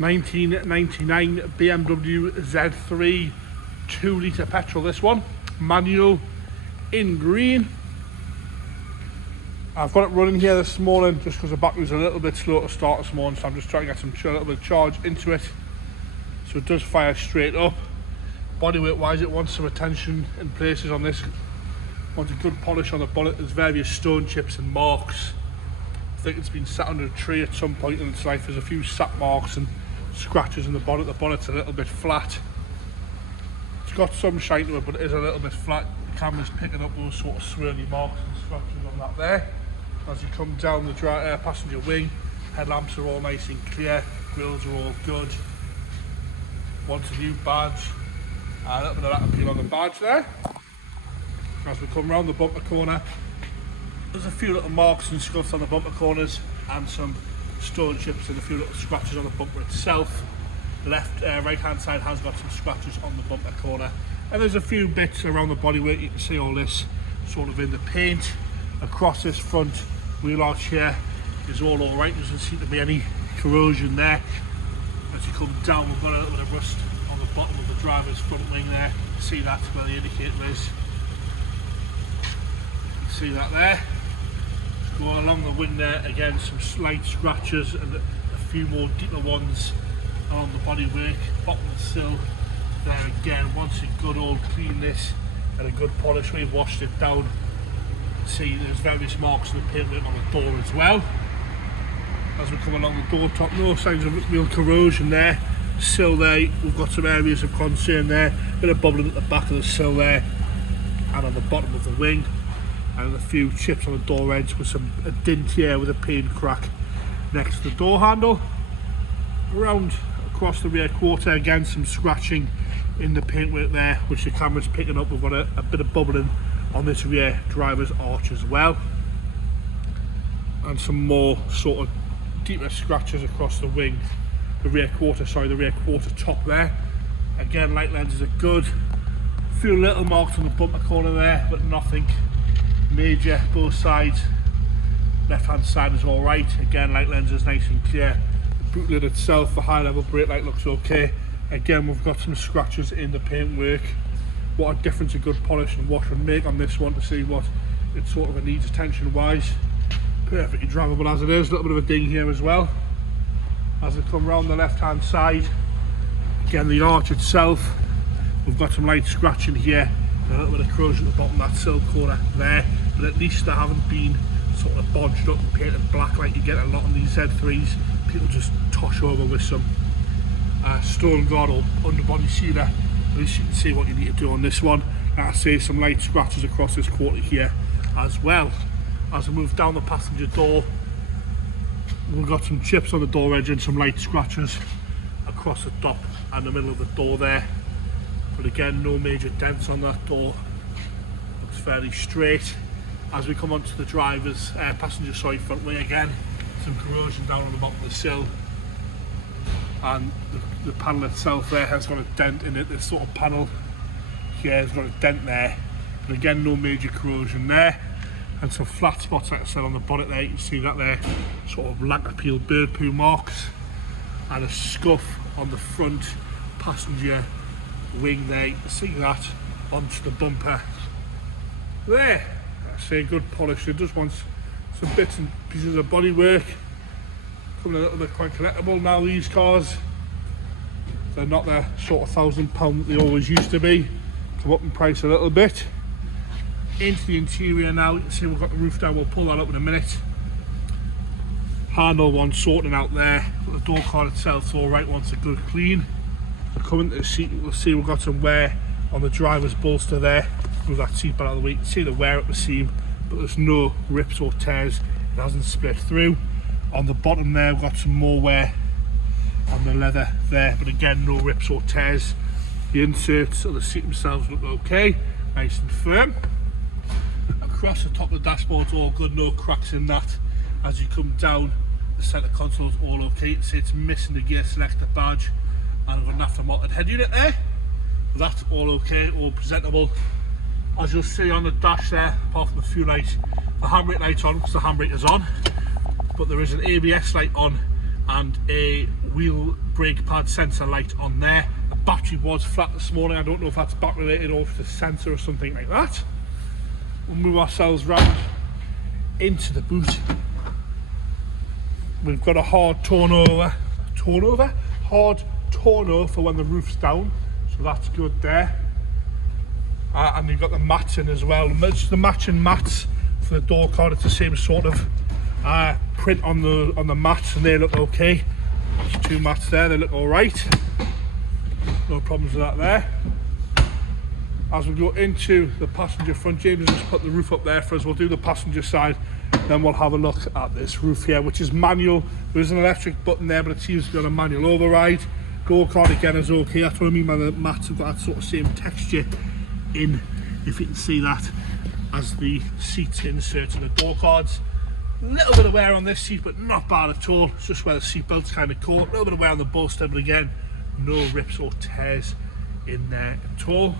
1999 BMW Z3 2-litre petrol, this one, manual, in green. I've got it running here this morning just because the battery was a little bit slow to start this morning, so I'm just trying to get a little bit of charge into it. So it does fire straight up. Bodyweight wise, it wants some attention in places on this. Wants a good polish on the bonnet. There's various stone chips and marks. I think it's been sat under a tree at some point in its life. There's a few sap marks and scratches in the bonnet. The bonnet's a little bit flat. It's got some shine to it, but it is a little bit flat. The camera's picking up those sort of swirly marks and scratches on that there. As you come down the passenger wing, headlamps are all nice and clear, grills are all good. Wants a new badge, a little bit of that appeal on the badge there. As we come round the bumper corner, there's a few little marks and scuffs on the bumper corners and some stone chips and a few little scratches on the bumper itself. The right hand side has got some scratches on the bumper corner, and there's a few bits around the bodywork. You can see all this sort of in the paint. Across this front wheel arch here is all alright. There doesn't seem to be any corrosion there. As you come down, we've got a little bit of rust on the bottom of the driver's front wing there. See that where the indicator is. See that there. Just go along the wing there, again some slight scratches and a few more deeper ones on the bodywork. Bottom of the sill there again, once a good old clean this and a good polish. We've washed it down. See there's various marks in the paintwork on the door as well. As we come along the door top, no signs of real corrosion there. Sill there, we've got some areas of concern there. Bit of bubbling at the back of the sill there and on the bottom of the wing, and a few chips on the door edge with a dint here with a paint crack next to the door handle. Around across the rear quarter, again some scratching in the paintwork there, which the camera's picking up. We've got a bit of bubbling on this rear driver's arch as well, and some more sort of deeper scratches across the wing, the rear quarter top there. Again, light lenses are good. A few little marks on the bumper corner there, but nothing major. Both sides, left hand side is all right. Again, light lenses nice and clear. The boot lid itself, the high level brake light looks okay. Again, we've got some scratches in the paintwork. What a difference a good polish and wash would make on this one, to see what it sort of needs attention wise. Perfectly drivable as it is. A little bit of a ding here as well. As we come round the left hand side, again the arch itself, we've got some light scratching here and a little bit of corrosion at the bottom of that sill corner there, but at least they haven't been sort of bodged up and painted black like you get a lot on these Z3s. People just tosh over with some stone guard or underbody sealer. At least you can see what you need to do on this one. Like I say, some light scratches across this quarter here as well. As we move down the passenger door, we've got some chips on the door edge and some light scratches across the top and the middle of the door there. But again, no major dents on that door. Looks fairly straight. As we come onto the driver's passenger side front wing, again, some corrosion down on the bottom of the sill. And the panel itself there has got a dent in it. This sort of panel here has got a dent there. But again, no major corrosion there. And some flat spots, like I said, on the bonnet there. You can see that there, sort of lacquer peel bird poo marks, and a scuff on the front passenger wing there. You can see that onto the bumper there. I say good polish. It just wants some bits and pieces of bodywork. Coming a little bit quite collectible now, these cars. They're not the sort of £1,000 that they always used to be. Come up in price a little bit. Into the interior now, you can see we've got the roof down. We'll pull that up in a minute. Handle one sorting out there, but the door card itself's all right once a good clean. So coming to the seat, we'll see we've got some wear on the driver's bolster there. Move that seat back out of the way. You can see the wear at the seam, but there's no rips or tears. It hasn't split through. On the bottom there, we've got some more wear on the leather there, but again, no rips or tears. The inserts of the seat themselves look okay, nice and firm. Across the top of the dashboard's all good, no cracks in that. As you come down, the centre console's all okay. You can see it's missing the gear selector badge, and I've got an aftermarket head unit there. That's all okay, all presentable. As you'll see on the dash there, apart from the fuel light, the handbrake light's on because the handbrake is on, but there is an ABS light on and a wheel brake pad sensor light on there. The battery was flat this morning. I don't know if that's back related or if it's a sensor or something like that. We'll move ourselves round into the boot. We've got a hard turnover for when the roof's down, so that's good there. And you've got the mats in as well. The matching mats for the door card. It's the same sort of print on the mats, and they look okay. There's two mats there, they look all right. No problems with that there. As we go into the passenger front, James has just put the roof up there for us. We'll do the passenger side, then we'll have a look at this roof here, which is manual. There's an electric button there, but it seems to be on a manual override. Door card again is okay. That's what I mean by the mats have got that sort of same texture in, if you can see that, as the seats insert in the door cards. A little bit of wear on this seat, but not bad at all. It's just where the seat belt's kind of caught. A little bit of wear on the bolster, but again, no rips or tears in there at all.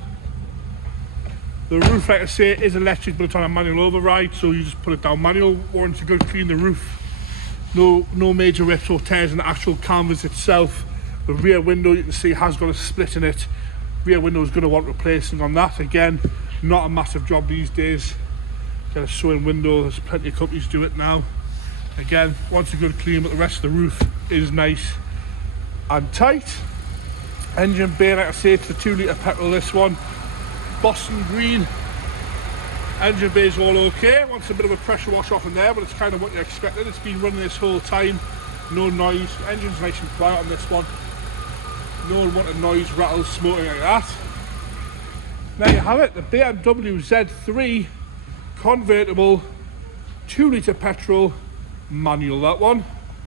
The roof, like I say, is electric, but it's on a manual override, so you just put it down manual. Once you go clean the roof, no major rips or tears in the actual canvas itself. The rear window, you can see, has got a split in it. Rear window is going to want replacing on that. Again, not a massive job these days. Get a sewing window, there's plenty of companies do it now. Again, once you go clean, but the rest of the roof is nice and tight. Engine bay, like I say, it's the 2 litre petrol, this one. Boston green. Engine bay is all okay. Wants a bit of a pressure wash off in there, but it's kind of what you expected. It's been running this whole time. No noise. Engine's nice and quiet on this one. No unwanted noise, rattles, smoking like that. There you have it, the Bmw Z3 convertible, 2 litre petrol, manual, that one.